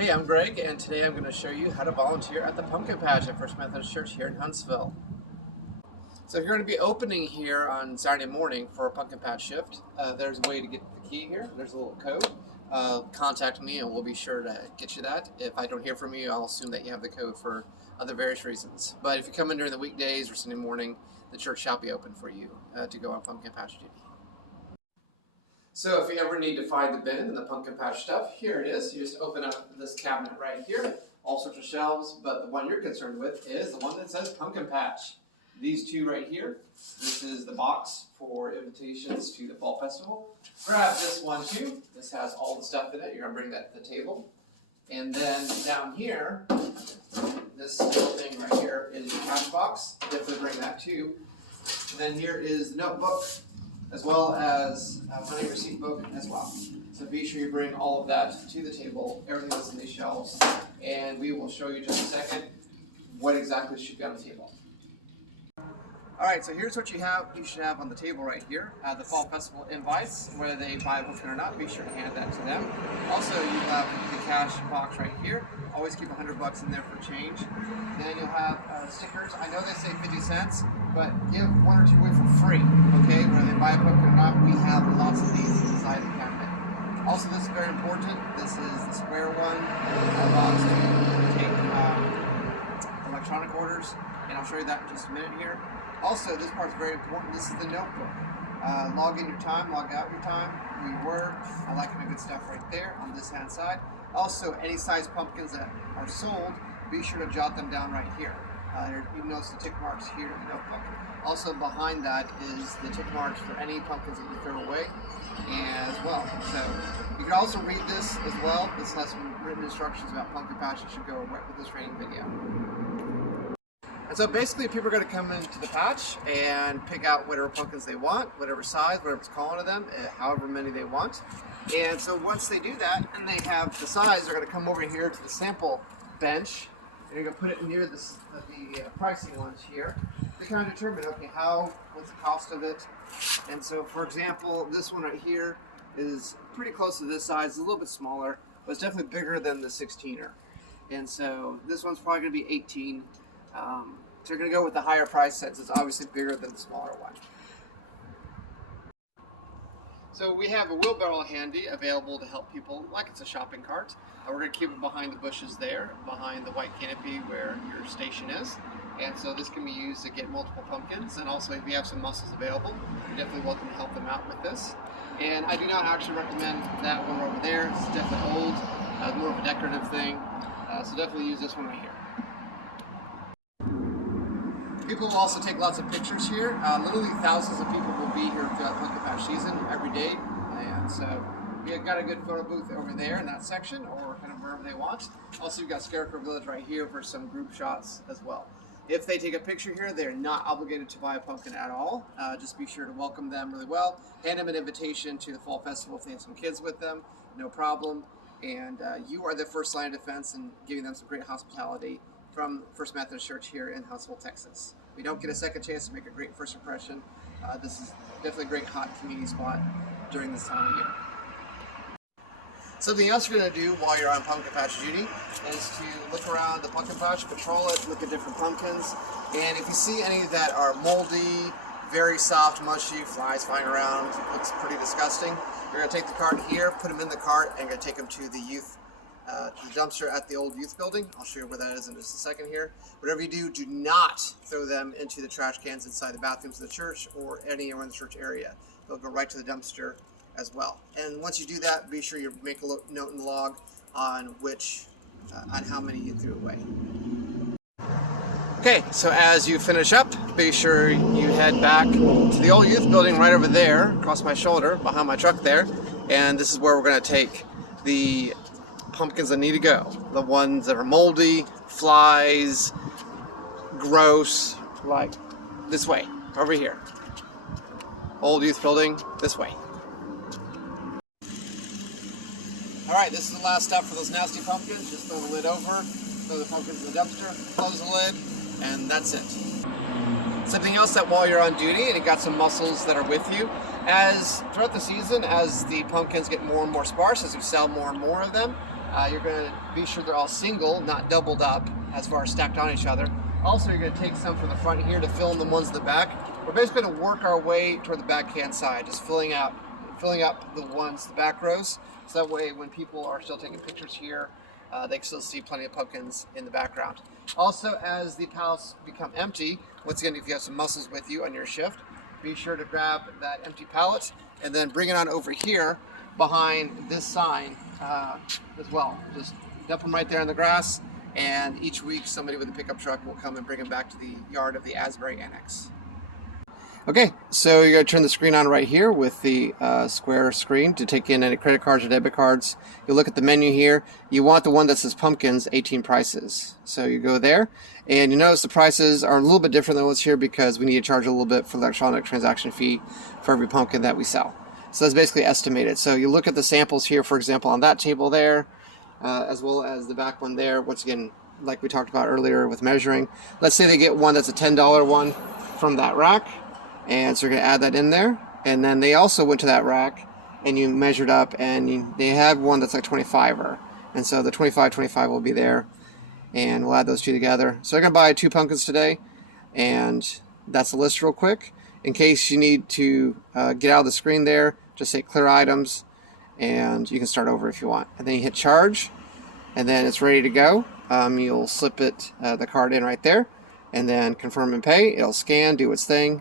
Hey, I'm Greg, and today I'm going to show you how to volunteer at the Pumpkin Patch at First Methodist Church here in Huntsville. So if you're going to be opening here on Saturday morning for a Pumpkin Patch shift, there's a way to get the key here. There's a little code. Contact me and we'll be sure to get you that. If I don't hear from you, I'll assume that you have the code for other various reasons. But if you come in during the weekdays or Sunday morning, the church shall be open for you to go on Pumpkin Patch duty. So if you ever need to find the bin and the Pumpkin Patch stuff, here it is. You just open up this cabinet right here, all sorts of shelves, but the one you're concerned with is the one that says Pumpkin Patch. These two right here, this is the box for invitations to the Fall Festival. Grab this one too. This has all the stuff in it. You're going to bring that to the table. And then down here, this little thing right here is your cash box. Definitely bring that too. And then here is the notebook, as well as a money receipt book as well. So be sure you bring all of that to the table, everything that's in these shelves, and we will show you just a second what exactly should be on the table. Alright, so here's what you should have on the table right here. The Fall Festival invites, whether they buy a book or not, be sure to hand that to them. Also, you have the cash box right here. Always keep $100 in there for change. Then you'll have stickers. I know they say 50 cents, but give one or two away for free, okay? Whether they buy a book or not, we have lots of these inside the cabinet. Also, this is very important. This is the square one, box to take electronic orders, and I'll show you that in just a minute here. Also, this part is very important. This is the notebook. Log in your time, log out your time, who you were. I like the good stuff right there on this hand side. Also, any size pumpkins that are sold, be sure to jot them down right here. You notice the tick marks here in the notebook. Also, behind that is the tick marks for any pumpkins that you throw away as well. So you can also read this as well. This has some written instructions about pumpkin patch that should go right with this training video. And so basically people are going to come into the patch and pick out whatever pumpkins they want, whatever size, whatever's calling to them, however many they want. And so once they do that and they have the size, they're going to come over here to the sample bench and you're going to put it near the pricing ones here to kind of determine, okay, what's the cost of it. And so for example, this one right here is pretty close to this size, it's a little bit smaller, but it's definitely bigger than the 16er. And so this one's probably going to be 18. So you're going to go with the higher price since it's obviously bigger than the smaller one. So we have a wheelbarrow handy available to help people like it's a shopping cart. We're going to keep it behind the bushes there, behind the white canopy where your station is. And so this can be used to get multiple pumpkins, and also if we have some mussels available, you're definitely welcome to help them out with this. And I do not actually recommend that one over there. It's definitely old, more of a decorative thing. So definitely use this one right here. People will also take lots of pictures here. Literally thousands of people will be here throughout Pumpkin Patch season every day. And so we've got a good photo booth over there in that section, or kind of wherever they want. Also, you've got Scarecrow Village right here for some group shots as well. If they take a picture here, they're not obligated to buy a pumpkin at all. Just be sure to welcome them really well. Hand them an invitation to the Fall Festival if they have some kids with them, no problem. And you are the first line of defense in giving them some great hospitality from First Methodist Church here in Huntsville, Texas. We don't get a second chance to make a great first impression. This is definitely a great hot community spot during this time of year. Something else you're going to do while you're on Pumpkin Patch duty is to look around the pumpkin patch, patrol it, look at different pumpkins, and if you see any that are moldy, very soft, mushy, flies flying around, looks pretty disgusting, you're going to take the cart here, put them in the cart, and you're going to take them to the dumpster at the old youth building. I'll show you where that is in just a second here. Whatever you do, do not throw them into the trash cans inside the bathrooms of the church or anywhere in the church area. They'll go right to the dumpster as well. And once you do that, be sure you make a note in the log on on how many you threw away. Okay, so as you finish up, be sure you head back to the old youth building right over there, across my shoulder, behind my truck there, and this is where we're going to take the pumpkins that need to go. The ones that are moldy, flies, gross, like this way, over here. Old youth building, this way. Alright, this is the last step for those nasty pumpkins. Just throw the lid over, throw the pumpkins in the dumpster, close the lid, and that's it. Something else that while you're on duty and you got some mussels that are with you, as throughout the season, as the pumpkins get more and more sparse, as we sell more and more of them, You're going to be sure they're all single, not doubled up as far as stacked on each other. Also, you're going to take some from the front here to fill in the ones in the back. We're basically going to work our way toward the backhand side, just filling up the back rows. So that way when people are still taking pictures here, they can still see plenty of pumpkins in the background. Also, as the pallets become empty, once again, if you have some mussels with you on your shift, be sure to grab that empty pallet and then bring it on over here behind this sign as well. Just dump them right there in the grass, and each week somebody with a pickup truck will come and bring them back to the yard of the Asbury Annex. Okay, so you're going to turn the screen on right here with the square screen to take in any credit cards or debit cards. You look at the menu here. You want the one that says pumpkins, 18 prices. So you go there, and you notice the prices are a little bit different than what's here because we need to charge a little bit for electronic transaction fee for every pumpkin that we sell. So that's basically estimated. So you look at the samples here, for example, on that table there, as well as the back one there. Once again, like we talked about earlier with measuring. Let's say they get one that's a $10 one from that rack. And so you're going to add that in there. And then they also went to that rack and you measured up and they had one that's like 25er. And so the 25 will be there. And we'll add those two together. So I'm going to buy 2 pumpkins today. And that's the list real quick. In case you need to get out of the screen there, just say clear items. And you can start over if you want. And then you hit charge. And then it's ready to go. You'll slip the card in right there. And then confirm and pay. It'll scan, do its thing.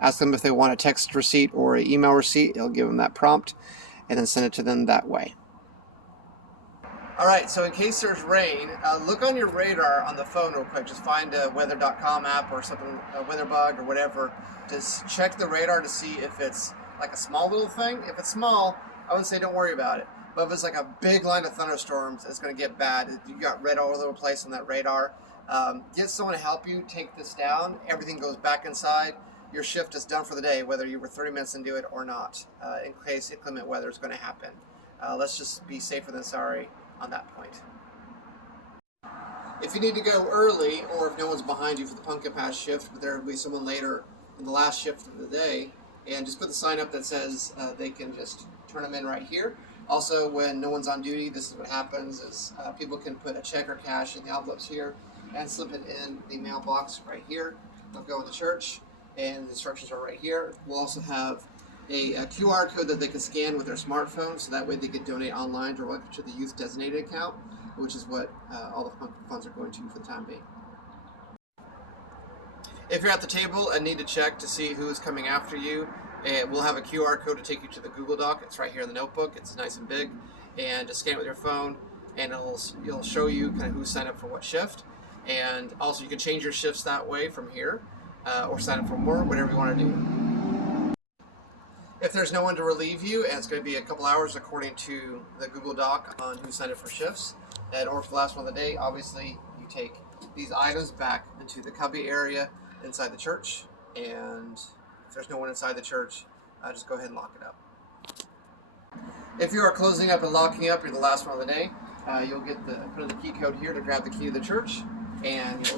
Ask them if they want a text receipt or an email receipt. It'll give them that prompt and then send it to them that way. All right, so in case there's rain, look on your radar on the phone real quick. Just find a weather.com app or something, a WeatherBug or whatever. Just check the radar to see if it's like a small little thing. If it's small, I would say don't worry about it. But if it's like a big line of thunderstorms, it's going to get bad. You got red all over the place on that radar. Get someone to help you take this down. Everything goes back inside. Your shift is done for the day, whether you were 30 minutes into it or not, in case inclement weather is going to happen. Let's just be safer than sorry on that point. If you need to go early, or if no one's behind you for the pumpkin patch shift, but there will be someone later in the last shift of the day, and just put the sign up that says they can just turn them in right here. Also, when no one's on duty, this is what happens, is people can put a check or cash in the envelopes here and slip it in the mailbox right here. They'll go in the church, and the instructions are right here. We'll also have a QR code that they can scan with their smartphone, so that way they can donate online directly to the youth designated account, which is what all the funds are going to for the time being. If you're at the table and need to check to see who is coming after you, we'll have a QR code to take you to the Google Doc. It's right here in the notebook. It's nice and big, and just scan it with your phone, and it'll show you kind of who signed up for what shift. And also you can change your shifts that way from here, or sign up for more, whatever you want to do. If there's no one to relieve you, and it's going to be a couple hours according to the Google Doc on who signed up for shifts, or for the last one of the day, obviously you take these items back into the cubby area inside the church, and if there's no one inside the church, just go ahead and lock it up. If you are closing up and locking up, you're the last one of the day, you'll put in the key code here to grab the key to the church, and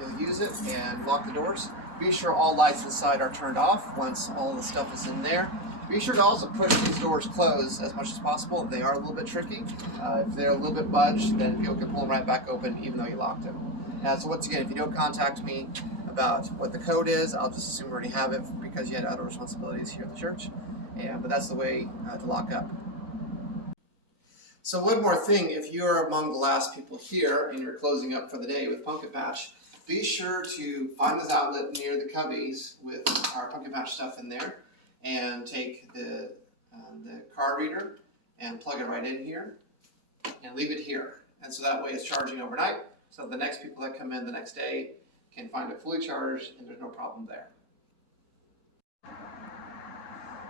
you'll use it and lock the doors. Be sure all lights inside are turned off once all the stuff is in there. Be sure to also push these doors closed as much as possible. They are a little bit tricky. If they're a little bit budged, then people can pull them right back open even though you locked them. So once again, if you don't contact me about what the code is, I'll just assume you already have it because you had other responsibilities here at the church. But that's the way to lock up. So one more thing, if you're among the last people here and you're closing up for the day with Pumpkin Patch, be sure to find this outlet near the cubbies with our Pumpkin Patch stuff in there, and take the card reader and plug it right in here and leave it here. And so that way it's charging overnight, so the next people that come in the next day can find it fully charged and there's no problem there.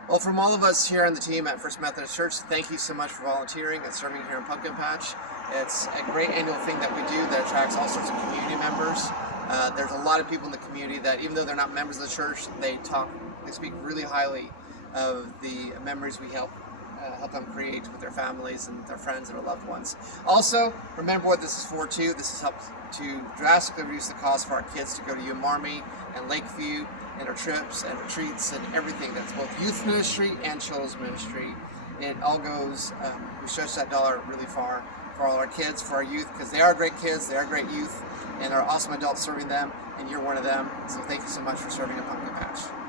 Well, from all of us here on the team at First Methodist Church, thank you so much for volunteering and serving here in Pumpkin Patch. It's a great annual thing that we do that attracts all sorts of community members. There's a lot of people in the community that, even though they're not members of the church, they speak really highly of the memories we help them create with their families and their friends and their loved ones. Also, remember what this is for too. This has helped to drastically reduce the cost for our kids to go to UMarmy and Lakeview and our trips and retreats and everything. That's both youth ministry and children's ministry. it all goes, we stretch that dollar really far for all our kids, for our youth, because they are great kids, they are great youth, and there are awesome adults serving them, and you're one of them. So thank you so much for serving at Pumpkin Patch.